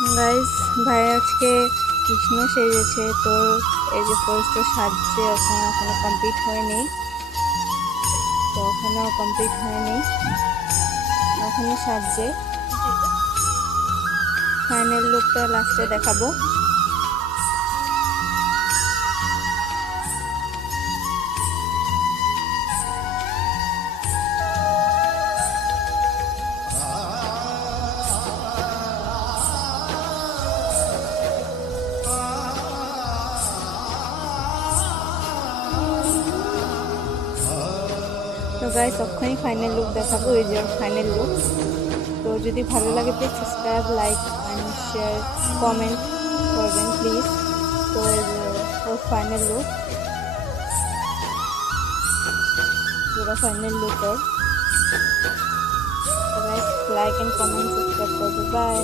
গাইস, ভাই আজকে কৃষ্ণ সেজেছে। তো এই যে পোজটা সাজছে, এখনো কমপ্লিট হয়নি। তো এখনো কমপ্লিট হয়নি, এখনো সাজছে। ফাইনাল লুকটা লাস্টে দেখাবো। তো গাইস, তখনই ফাইনাল লুক দেখাবো। এই যে ফাইনাল লুক। তো যদি ভালো লাগে please subscribe, like and share, comment করবেন প্লিজ। তো এই যে ওর ফাইনাল লুক, পুরো ফাইনাল লুক ওর। তো guys, like and comment, subscribe করবে। বাই।